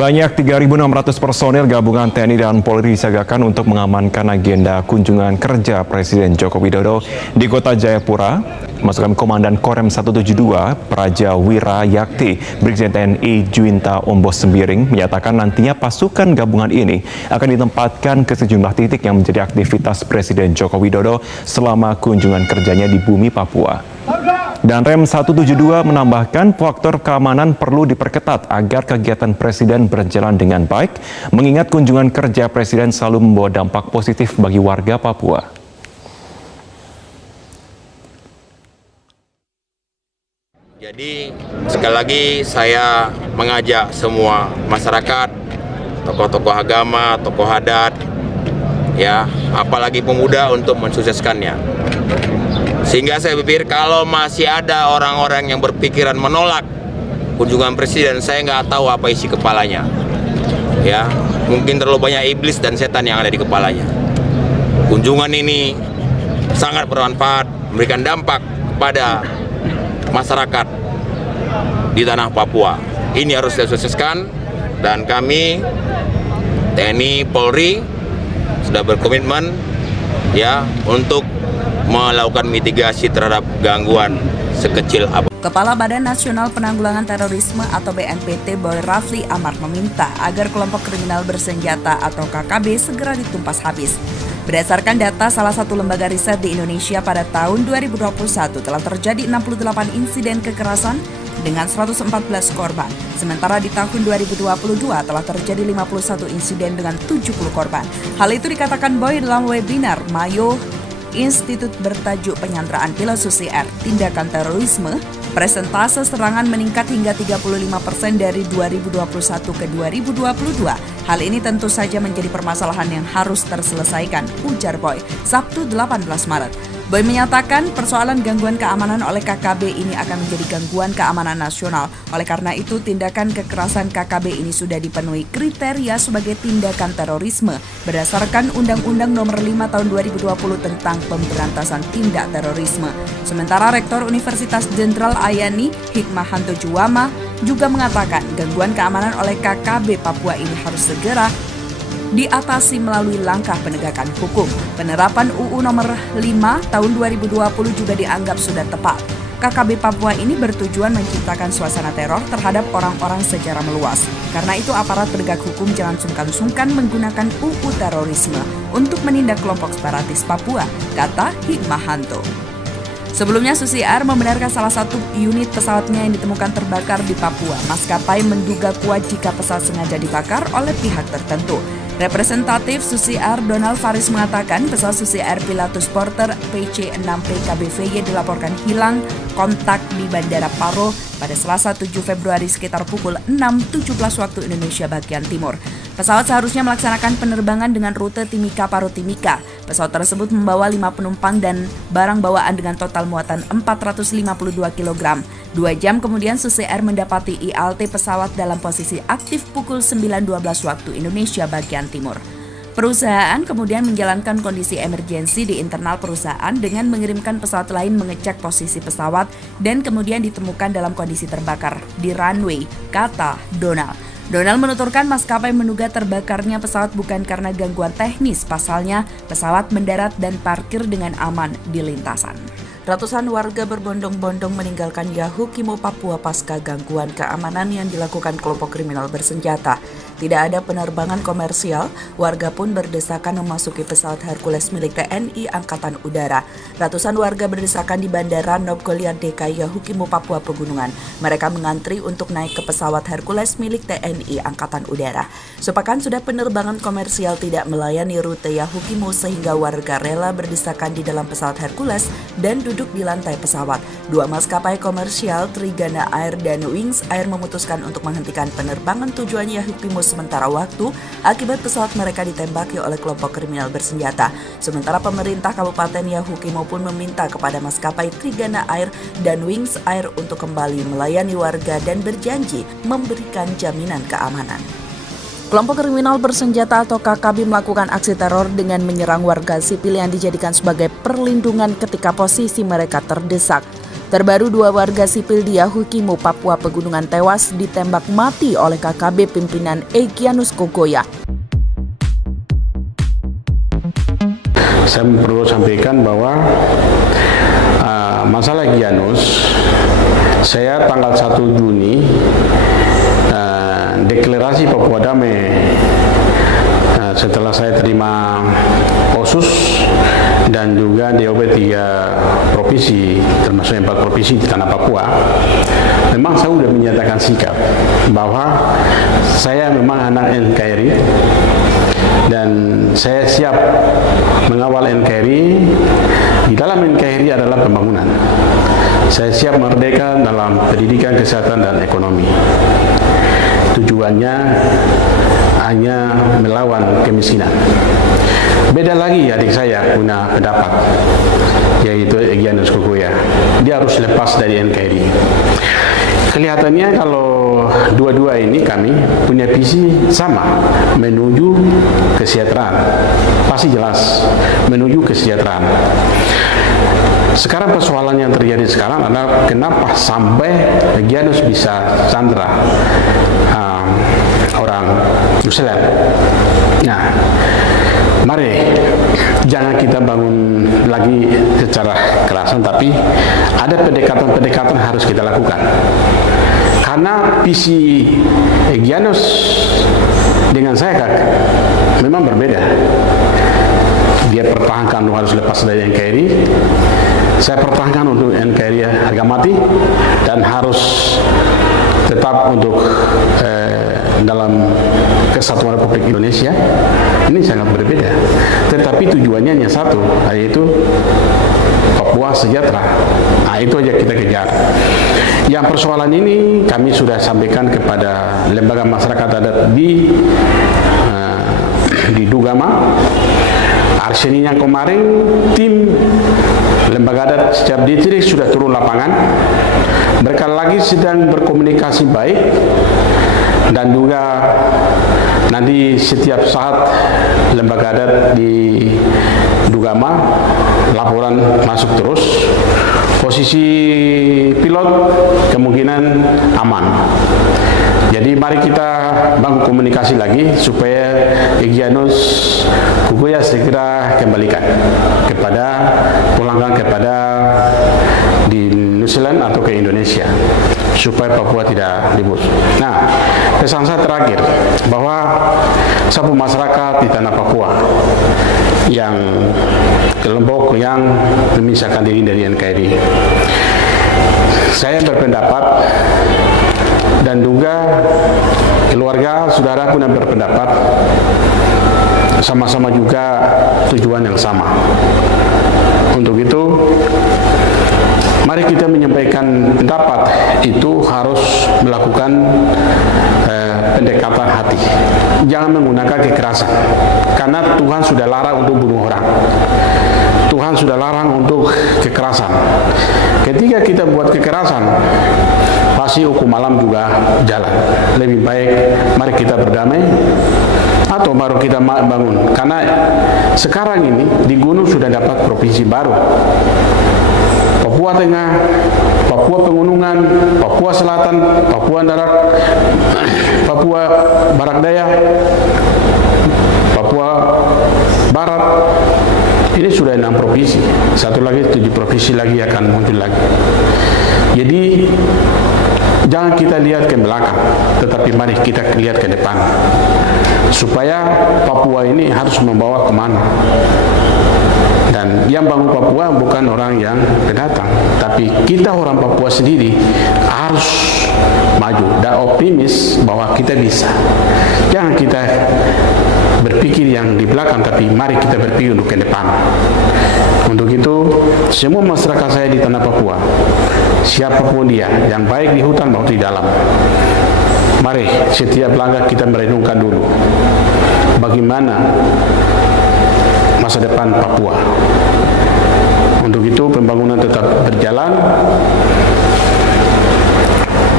Sebanyak 3.600 personil gabungan TNI dan Polri disiagakan untuk mengamankan agenda kunjungan kerja Presiden Joko Widodo di Kota Jayapura. Masukan Komandan Korem 172 Praja Wira Yakti, Brigjen TNI Juwinta Ombos Sembiring menyatakan nantinya pasukan gabungan ini akan ditempatkan ke sejumlah titik yang menjadi aktivitas Presiden Joko Widodo selama kunjungan kerjanya di bumi Papua. Dan Rem 172 menambahkan faktor keamanan perlu diperketat agar kegiatan Presiden berjalan dengan baik, mengingat kunjungan kerja Presiden selalu membawa dampak positif bagi warga Papua. Jadi sekali lagi saya mengajak semua masyarakat, tokoh-tokoh agama, tokoh adat, ya, apalagi pemuda untuk mensukseskannya. Sehingga saya berpikir kalau masih ada orang-orang yang berpikiran menolak kunjungan Presiden, saya nggak tahu apa isi kepalanya. Ya, mungkin terlalu banyak iblis dan setan yang ada di kepalanya. Kunjungan ini sangat bermanfaat, memberikan dampak kepada masyarakat di tanah Papua. Ini harus disukseskan dan kami TNI Polri sudah berkomitmen ya untuk melakukan mitigasi terhadap gangguan sekecil apapun. Kepala Badan Nasional Penanggulangan Terorisme atau BNPT Boy Rafli Amar meminta agar kelompok kriminal bersenjata atau KKB segera ditumpas habis. Berdasarkan data salah satu lembaga riset di Indonesia pada tahun 2021 telah terjadi 68 insiden kekerasan dengan 114 korban. Sementara di tahun 2022 telah terjadi 51 insiden dengan 70 korban. Hal itu dikatakan Boy dalam webinar Mayo Institut bertajuk Penyanderaan Pilot Susi Air, Tindakan Terorisme, persentase serangan meningkat hingga 35% dari 2021 ke 2022. Hal ini tentu saja menjadi permasalahan yang harus terselesaikan, ujar Boy, Sabtu 18 Maret. Boy menyatakan persoalan gangguan keamanan oleh KKB ini akan menjadi gangguan keamanan nasional. Oleh karena itu, tindakan kekerasan KKB ini sudah dipenuhi kriteria sebagai tindakan terorisme berdasarkan Undang-Undang Nomor 5 Tahun 2020 tentang Pemberantasan Tindak Terorisme. Sementara Rektor Universitas Jenderal Ayani, Hikmahanto Juwama, juga mengatakan gangguan keamanan oleh KKB Papua ini harus segera diatasi melalui langkah penegakan hukum. Penerapan UU Nomor 5 Tahun 2020 juga dianggap sudah tepat. KKB Papua ini bertujuan menciptakan suasana teror terhadap orang-orang secara meluas. Karena itu aparat penegak hukum jangan sungkan-sungkan menggunakan UU terorisme untuk menindak kelompok separatis Papua, kata Hikmahanto. Sebelumnya Susi Air membenarkan salah satu unit pesawatnya yang ditemukan terbakar di Papua. Maskapai menduga kuat jika pesawat sengaja dibakar oleh pihak tertentu. Representatif Susi Air Donald Faris mengatakan pesawat Susi Air Pilatus Porter PC-6PKBVY dilaporkan hilang kontak di Bandara Paro pada Selasa 7 Februari sekitar pukul 6.17 waktu Indonesia bagian timur. Pesawat seharusnya melaksanakan penerbangan dengan rute Timika-Paro-Timika. Pesawat tersebut membawa 5 penumpang dan barang bawaan dengan total muatan 452 kg. 2 jam kemudian Susi Air mendapati ILT pesawat dalam posisi aktif pukul 9.12 waktu Indonesia bagian timur. Perusahaan kemudian menjalankan kondisi emergensi di internal perusahaan dengan mengirimkan pesawat lain mengecek posisi pesawat dan kemudian ditemukan dalam kondisi terbakar di runway, kata Donald. Donald menuturkan maskapai menduga terbakarnya pesawat bukan karena gangguan teknis, pasalnya pesawat mendarat dan parkir dengan aman di lintasan. Ratusan warga berbondong-bondong meninggalkan Yahukimo, Papua pasca gangguan keamanan yang dilakukan kelompok kriminal bersenjata. Tidak ada penerbangan komersial, warga pun berdesakan memasuki pesawat Hercules milik TNI Angkatan Udara. Ratusan warga berdesakan di Bandara Nobgolyar DKI Yahukimo, Papua Pegunungan. Mereka mengantri untuk naik ke pesawat Hercules milik TNI Angkatan Udara. Sepekan sudah penerbangan komersial tidak melayani rute Yahukimo sehingga warga rela berdesakan di dalam pesawat Hercules dan duduk di lantai pesawat. 2 maskapai komersial, Trigana Air dan Wings Air memutuskan untuk menghentikan penerbangan tujuan Yahukimo sementara waktu akibat pesawat mereka ditembaki oleh kelompok kriminal bersenjata. Sementara pemerintah Kabupaten Yahukimo pun meminta kepada maskapai Trigana Air dan Wings Air untuk kembali melayani warga dan berjanji memberikan jaminan keamanan. Kelompok kriminal bersenjata atau KKB melakukan aksi teror dengan menyerang warga sipil yang dijadikan sebagai perlindungan ketika posisi mereka terdesak. Terbaru 2 warga sipil di Yahukimo, Papua Pegunungan tewas ditembak mati oleh KKB pimpinan Egyanus Kogoya. Saya perlu sampaikan bahwa masalah Egyanus, saya tanggal 1 Juni deklarasi Papua Damai setelah saya terima OSUS dan juga DOP 3 provinsi, termasuk 4 provinsi di tanah Papua. Memang saya sudah menyatakan sikap bahwa saya memang anak NKRI dan saya siap mengawal NKRI. Di dalam NKRI adalah pembangunan. Saya siap merdeka dalam pendidikan, kesehatan, dan ekonomi. Tujuannya hanya melawan kemiskinan. Beda lagi adik saya punya pendapat, yaitu Egyanus Kogoya. Dia harus lepas dari NKRI. Kelihatannya kalau dua-dua ini kami punya visi sama, menuju kesejahteraan. Pasti jelas, menuju kesejahteraan. Sekarang persoalan yang terjadi sekarang adalah kenapa sampai Egyanus bisa sandra orang New Zealand. Nah, mari jangan kita bangun lagi secara kekerasan, tapi ada pendekatan-pendekatan harus kita lakukan. Karena visi Egyanus dengan saya memang berbeda. Dia pertahankan harus lepas dari NKRI. Saya pertahankan untuk NKRI harga mati dan harus tetap untuk dalam Kesatuan Republik Indonesia. Ini sangat berbeda. Tetapi tujuannya hanya satu, yaitu Papua sejahtera. Nah, itu aja kita kejar. Yang persoalan ini kami sudah sampaikan kepada lembaga masyarakat adat di Dugama. Hari Senin yang kemarin tim lembaga adat setiap distrik sudah turun lapangan. Mereka lagi sedang berkomunikasi baik dan juga nanti setiap saat lembaga adat di Dugama laporan masuk terus. Posisi pilot kemungkinan aman. Jadi mari kita bangun komunikasi lagi supaya Egyanus Kogoya segera kembalikan pulangkan kepada di New Zealand atau ke Indonesia supaya Papua tidak ribut. Nah, pesan saya terakhir bahwa satu masyarakat di tanah Papua yang kelompok yang memisahkan diri dari NKRI. Saya berpendapat dan juga keluarga saudara pun yang berpendapat sama-sama juga tujuan yang sama. Untuk itu mari kita menyampaikan pendapat itu harus melakukan pendekatan hati. Jangan menggunakan kekerasan. Karena Tuhan sudah larang untuk bunuh orang. Tuhan sudah larang untuk kekerasan. Ketika kita buat kekerasan, pasti hukum malam juga jalan. Lebih baik mari kita berdamai atau baru kita bangun. Karena sekarang ini di gunung sudah dapat provinsi baru. Papua Tengah, Papua Pegunungan, Papua Selatan, Papua Darat, Papua Barat Daya, Papua Barat. Ini sudah 6 provinsi. Satu lagi 7 provinsi lagi akan muncul lagi. Jadi jangan kita lihat ke belakang, tetapi mari kita lihat ke depan. Supaya Papua ini harus membawa kemana. Dan yang bangun Papua bukan orang yang pendatang, tapi kita orang Papua sendiri harus maju dan optimis bahwa kita bisa. Jangan kita berpikir yang di belakang, tapi mari kita berpikir untuk ke depan. Untuk itu, semua masyarakat saya di tanah Papua, siapapun dia, yang baik di hutan maupun di dalam, mari setiap langkah kita merenungkan dulu bagaimana masa depan Papua. Untuk itu pembangunan tetap berjalan.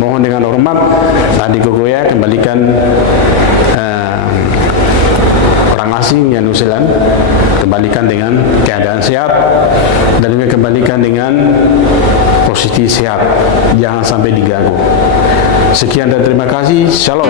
Mohon dengan hormat Adik Kogoya kembalikan orang asing yang New Zealand, kembalikan dengan keadaan sehat dan juga kembalikan dengan posisi sehat, jangan sampai diganggu. Sekian dan terima kasih. Shalom.